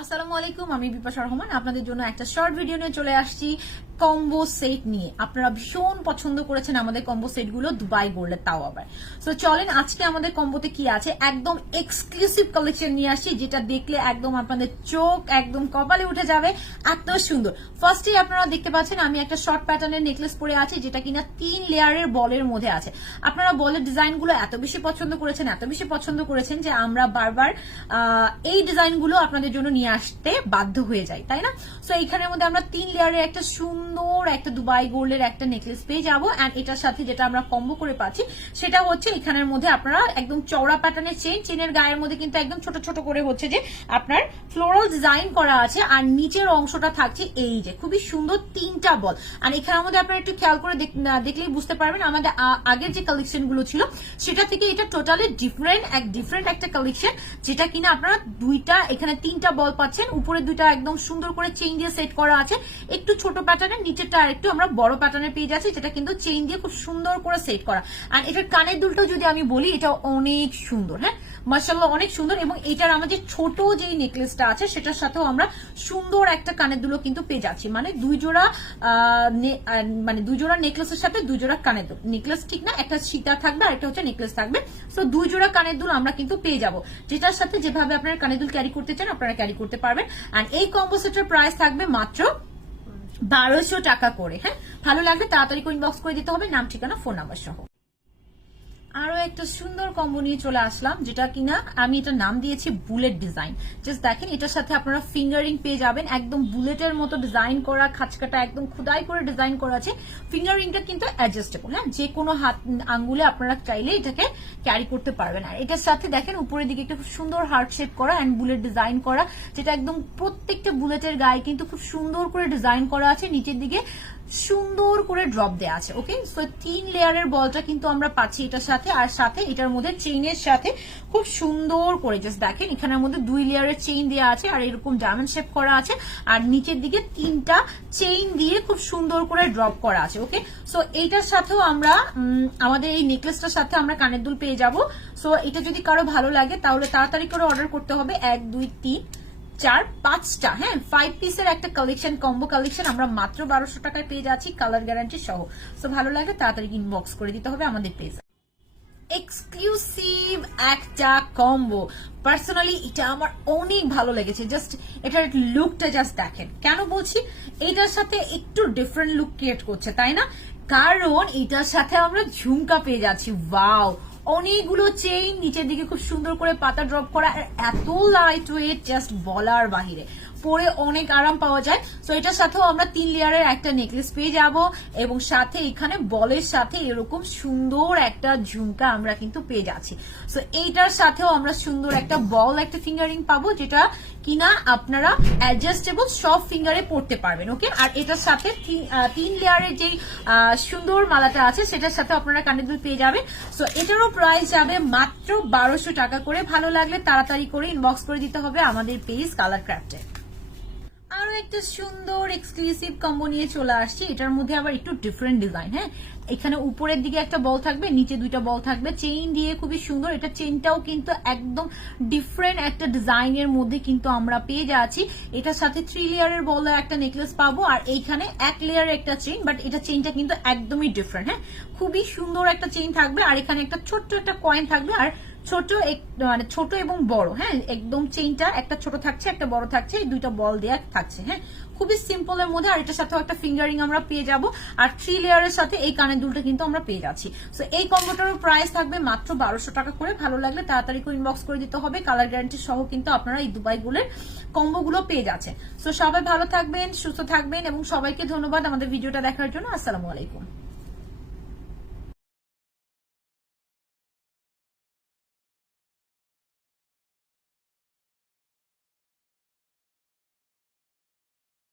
আসসালামু আলাইকুম, আমি বিপাশা রহমান আপনাদের জন্য একটা শর্ট ভিডিও নিয়ে চলে আসছি কম্বো সেট নিয়ে। আপনারা ভীষণ পছন্দ করেছেন আমাদের কম্বো সেট গুলো, দুবাই গোল্ডের, তাও আবার। সো চলেন আজকে আমাদের কম্বোতে কি আছে, একদম এক্সক্লুসিভ কালেকশন নিয়ে আসছি, যেটা দেখলে একদম আপনাদের চোখ একদম কপালে উঠে যাবে, এত সুন্দর। ফার্স্টে আপনারা দেখতে পাচ্ছেন আমি একটা শর্ট প্যাটার্নের নেকলেস পরে আছি, যেটা কিনা 3 লেয়ারের বলের মধ্যে আছে। আপনারা বলের ডিজাইন গুলো এত বেশি পছন্দ করেছেন যে আমরা বারবার এই ডিজাইন গুলো আপনাদের জন্য নিয়ে আসতে বাধ্য হয়ে যাই, তাই না? সো এইখানের মধ্যে আমরা 3 লেয়ারের একটা সুন্দর একটা দুবাই গোল্ডের একটা নেকলেস পেয়ে যাবো। এন্ড এটার সাথে যেটা আমরা কম্বো করে পাচ্ছি সেটা হচ্ছে এখানের মধ্যে আপনারা একদম চওড়া প্যাটার্নের চেনের গায়ের মধ্যে কিন্তু একদম ছোট ছোট করে হচ্ছে যে আপনার ফ্লোরাল ডিজাইন করা আছে, আর নিচের অংশটা থাকছে এই যে খুবই সুন্দর 3টা বল। আর এখানের মধ্যে আপনারা একটু খেয়াল করে দেখলেই বুঝতে পারবেন আমাদের আগের যে কালেকশন গুলো ছিল সেটা থেকে এটা টোটালি ডিফারেন্ট একটা কালেকশন, যেটা কিনা আপনারা এখানে 3টা বল পাচ্ছেন, উপরে 2টা একদম সুন্দর করে চেইন দিয়ে সেট করা আছে, একটু ছোট প্যাটার্নের, নিচেরটা আর একটু আমরা বড় প্যাটার্নের পেয়ে যাচ্ছি, যেটা কিন্তু চেইন দিয়ে খুব সুন্দর করে সেট করা। আর এটার কানের দুলটা যদি আমি বলি, এটা অনেক সুন্দর, হ্যাঁ মাশাআল্লাহ অনেক সুন্দর। এবং এটার আমাদের ছোট যে নেকলেসটা আছে সেটার সাথেও আমরা সুন্দর একটা কানের দুলো কিন্তু পেয়ে যাচ্ছি, মানে দুই জোড়া নেকলেসের সাথে 2 জোড়া কানের দুল, নেকলেস ঠিক না, একটা সীতা থাকবে আর একটা হচ্ছে নেকলেস থাকবে। সো 2 জোড়া কানের দুল আমরা কিন্তু পেয়ে যাব, যেটার সাথে যেভাবে আপনারা কানের দুল ক্যারি করতে চান আপনারা ক্যারি করতে পারবেন। আর এই কম্বো সেটের প্রাইস থাকবে মাত্র 1200 টাকা করে। হ্যাঁ, ভালো লাগলে তাড়াতাড়ি করে ইনবক্স করে দিতে হবে, নাম, ঠিকানা, ফোন নাম্বার সহ। আরো একটা সুন্দর কম্বো নিয়ে চলে আসলাম, যেটা কিনা আমি এটা নাম দিয়েছি বুলেট ডিজাইন। জাস্ট দেখেন, এটার সাথে আপনারা ফিঙ্গারিং পেয়ে যাবেন, একদম বুলেটের মতো ডিজাইন করা, খাঁচকাটা একদম খুদাই করে ডিজাইন করা আছে। ফিঙ্গারিংটা কিন্তু অ্যাডজাস্টেবল, হ্যাঁ, যে কোনো হাত আঙ্গুলে আপনারা চাইলে এটাকে ক্যারি করতে পারবেন। আর এটার সাথে দেখেন উপরের দিকে একটা খুব সুন্দর হার্ট শেপ করা এন্ড বুলেট ডিজাইন করা, যেটা একদম প্রত্যেকটা বুলেটের গায়ে কিন্তু খুব সুন্দর করে ডিজাইন করা আছে, নিচের দিকে সুন্দর করে ড্রপ দেওয়া আছে। ওকে, সো 3 লেয়ারের বলটা কিন্তু আমরা পাচ্ছি এটার সাথে, আর সাথে এটার মধ্যে চেইনের সাথে খুব সুন্দর করে জাস্ট দেখেন এখানের মধ্যে 2 লেয়ারের চেইন দেওয়া আছে, আর এরকম ডায়মন্ড শেপ করা আছে, আর নিচের দিকে 3টা চেইন দিয়ে খুব সুন্দর করে ড্রপ করা আছে। ওকে, সো এইটার সাথেও আমরা আমাদের এই নেকলেসটার সাথে আমরা কানের দুল পেয়ে যাব। সো এটা যদি কারো ভালো লাগে তাহলে তাড়াতাড়ি করে অর্ডার করতে হবে, 1 2 3 4 5টা, হ্যাঁ 5 পিসের একটা কালেকশন, কম্বো কালেকশন আমরা মাত্র 1200 টাকায় পেয়ে যাচ্ছি, কালার গ্যারান্টি সহ। সো ভালো লাগে তাড়াতাড়ি ইনবক্স করে দিতে হবে আমাদের পেজে। এক্সক্লুসিভ একটা কম্বো, পার্সোনালি এটা আমার অনেক ভালো লেগেছে। জাস্ট এটার লুকটা জাস্ট দেখেন, কেন বলছি এটার সাথে একটু ডিফারেন্ট লুক ক্রিয়েট করছে, তাই না? কারণ এটার সাথে আমরা ঝুমকা পেয়ে যাচ্ছি। ওয়াও, অনেকগুলো চেইন, নিচের দিকে খুব সুন্দর করে পাতা ড্রপ করা, আর এত লাইট ওয়েট, জাস্ট বলার বাহিরে, পরে অনেক আরাম পাওয়া যায়। সো এটার সাথেও আমরা 3 লেয়ারের একটা নেকলেস পেয়ে যাব, এবং সাথে এখানে বলের সাথে এরকম সুন্দর একটা ঝুমকা আমরা কিন্তু পেয়ে যাচ্ছি। সো এইটার সাথেও আমরা সুন্দর একটা বল, একটা ফিঙ্গারিং পাবো, যেটা কিনা আপনারা অ্যাডজাস্টেবল সব ফিঙ্গারে পড়তে পারবেন। ওকে, আর এটার সাথে 3 লেয়ারের যে সুন্দর মালাটা আছে সেটার সাথে আপনারা কানের দুল পেয়ে যাবেন। সো এটারও প্রাইস যাবে মাত্র 1200 টাকা করে। ভালো লাগলে তাড়াতাড়ি করে ইনবক্স করে দিতে হবে আমাদের পেজ কালার ক্রাফটে। আরো একটা সুন্দর এক্সক্লুসিভ কম্বো নিয়ে চলে আসছি, এটার মধ্যে আবার একটু ডিফারেন্ট ডিজাইন। হ্যাঁ, এখানে উপরের দিকে একটা বল থাকবে, নিচে 2টা বল থাকবে, চেইন দিয়ে খুবই সুন্দর। এটা চেইনটাও কিন্তু একদম ডিফারেন্ট একটা ডিজাইনের মধ্যে কিন্তু আমরা পেয়ে যাচ্ছি। এটার সাথে 3 লেয়ারের বল একটা নেকলেস পাবো, আর এইখানে 1 লেয়ারের একটা চেইন, বাট এটা চেইনটা কিন্তু একদমই ডিফারেন্ট। হ্যাঁ, খুবই সুন্দর একটা চেইন থাকবে, আর এখানে একটা ছোট্ট একটা কয়েন থাকবে, আর মানে ছোট এবং বড়, হ্যাঁ একদম চেইনটা একটা ছোট থাকছে একটা বড় থাকছে, এই 2টা বল দেয়া থাকছে। হ্যাঁ, খুবই সিম্পল এর মধ্যে, আর এটার সাথে একটা ফিঙ্গারিং আমরা পেয়ে যাব, আর 3 লেয়ারের সাথে এই কানের দুলটা কিন্তু আমরা পেয়ে যাচ্ছি। সো এই কম্বোটার প্রাইস থাকবে মাত্র 1200 টাকা করে। ভালো লাগলে তাড়াতাড়ি করে ইনবক্স করে দিতে হবে, কালার গ্যারান্টি সহ কিন্তু আপনারা এই দুবাই গোল্ডের কম্বো গুলো পেয়ে যাচ্ছেন। সো সবাই ভালো থাকবেন, সুস্থ থাকবেন, এবং সবাইকে ধন্যবাদ আমাদের ভিডিওটা দেখার জন্য। আসসালামু আলাইকুম।